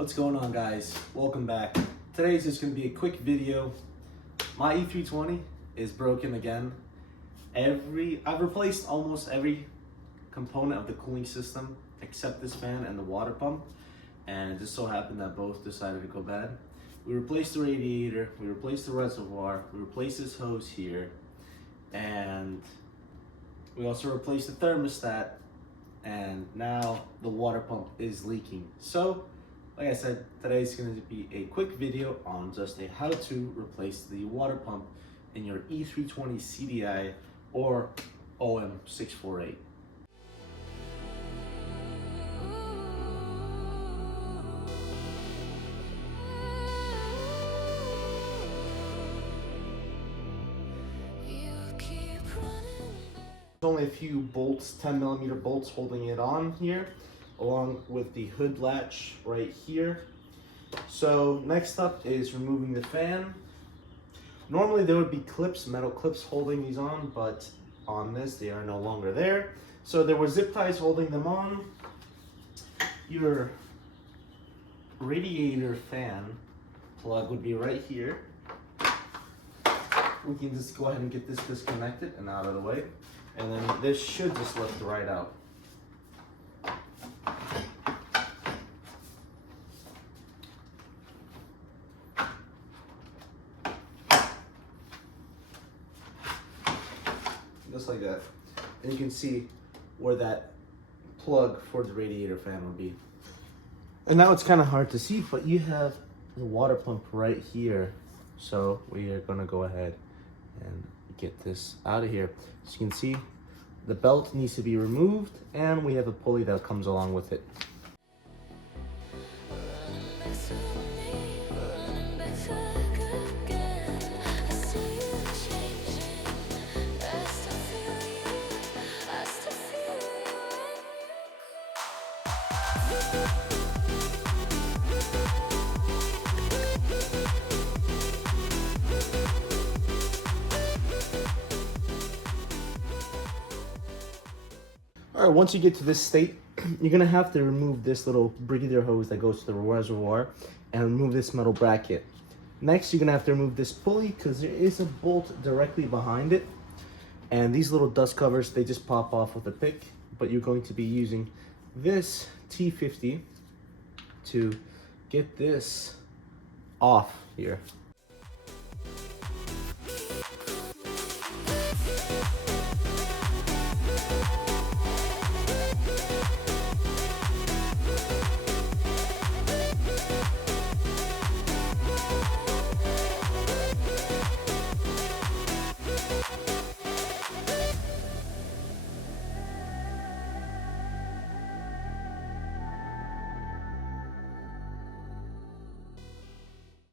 What's going on, guys? Welcome back. Today's just going to be a quick video. My E320 is broken again. I've replaced almost every component of the cooling system except this fan and the water pump, and it just so happened that both decided to go bad. We replaced the radiator, we replaced the reservoir, we replaced this hose here, and we also replaced the thermostat, and now the water pump is leaking. So like I said, today's going to be a quick video on just a how to replace the water pump in your E320 CDI or OM648. There's only a few bolts, 10mm bolts holding it on here, along with the hood latch right here. So next up is removing the fan. Normally there would be clips, metal clips holding these on, but on this they are no longer there. So there were zip ties holding them on. Your radiator fan plug would be right here. We can just go ahead and get this disconnected and out of the way. And then this should just lift right out. Just like that. And you can see where that plug for the radiator fan would be. And now it's kind of hard to see, but you have the water pump right here. So we are gonna go ahead and get this out of here. As you can see, the belt needs to be removed, and we have a pulley that comes along with it. All right, once you get to this state, you're gonna have to remove this little breather hose that goes to the reservoir and remove this metal bracket. Next, you're gonna have to remove this pulley because there is a bolt directly behind it. And these little dust covers, they just pop off with a pick, but you're going to be using this T50 to get this off here.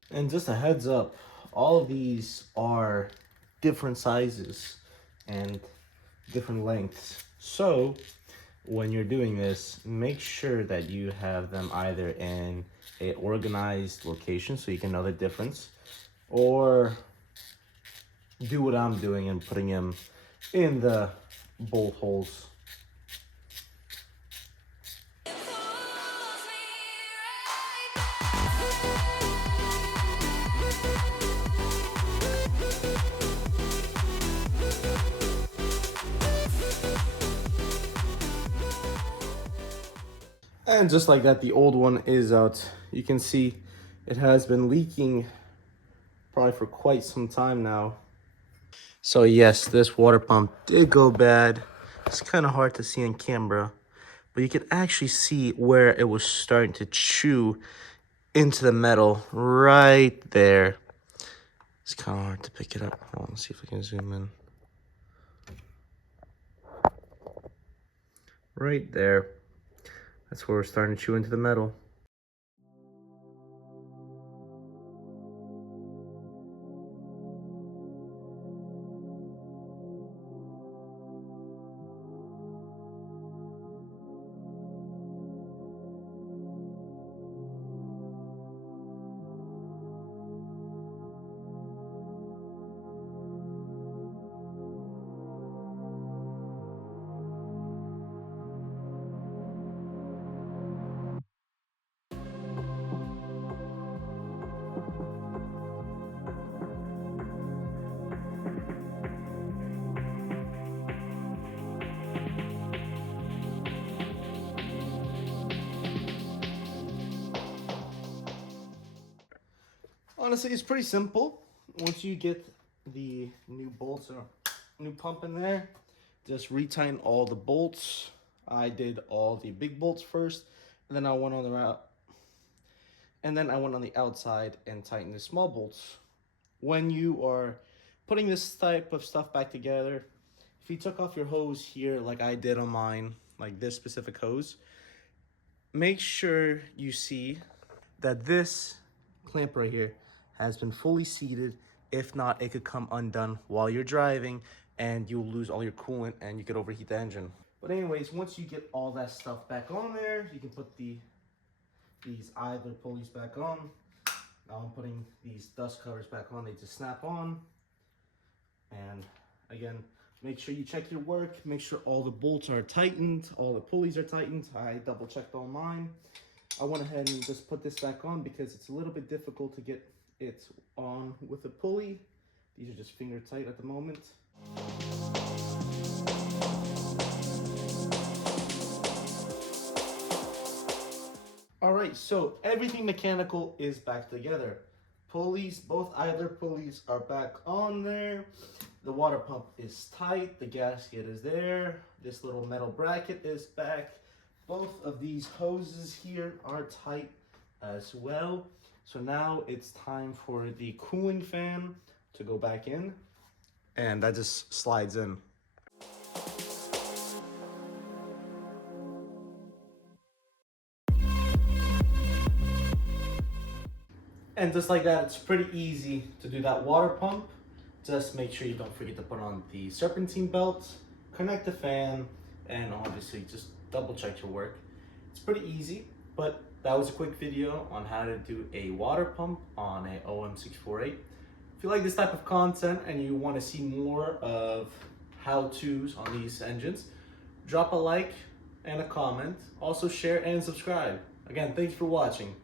And just a heads up, all of these are different sizes and different lengths. So when you're doing this, make sure that you have them either in an organized location so you can know the difference, or do what I'm doing and putting them in the bolt holes. And just like that, the old one is out. You can see it has been leaking probably for quite some time now. So yes, this water pump did go bad. It's kind of hard to see on camera, but you can actually see where it was starting to chew into the metal right there. It's kind of hard to pick it up. Hold on, let's see if I can zoom in. Right there. That's where we're starting to chew into the metal. Honestly, it's pretty simple. Once you get the new bolts or new pump in there, just retighten all the bolts. I did all the big bolts first, and then I went on the outside and tightened the small bolts. When you are putting this type of stuff back together, if you took off your hose here like I did on mine, like this specific hose, make sure you see that this clamp right here has been fully seated. If not, it could come undone while you're driving and you'll lose all your coolant and you could overheat the engine. But anyways, once you get all that stuff back on there, you can put these idler pulleys back on. Now I'm putting these dust covers back on. They just snap on. And again, make sure you check your work. Make sure all the bolts are tightened, all the pulleys are tightened. I double checked all mine. I went ahead and just put this back on because it's a little bit difficult to get it on with a pulley. These are just finger tight at the moment. All right, so everything mechanical is back together. Pulleys, both idler pulleys are back on there. The water pump is tight, the gasket is there. This little metal bracket is back. Both of these hoses here are tight as well. So now it's time for the cooling fan to go back in, and that just slides in. And just like that, it's pretty easy to do that water pump. Just make sure you don't forget to put on the serpentine belt, connect the fan, and obviously just double check your work. It's pretty easy, but that was a quick video on how to do a water pump on a OM648. If you like this type of content and you want to see more of how-tos on these engines, drop a like and a comment. Also share and subscribe. Again, thanks for watching.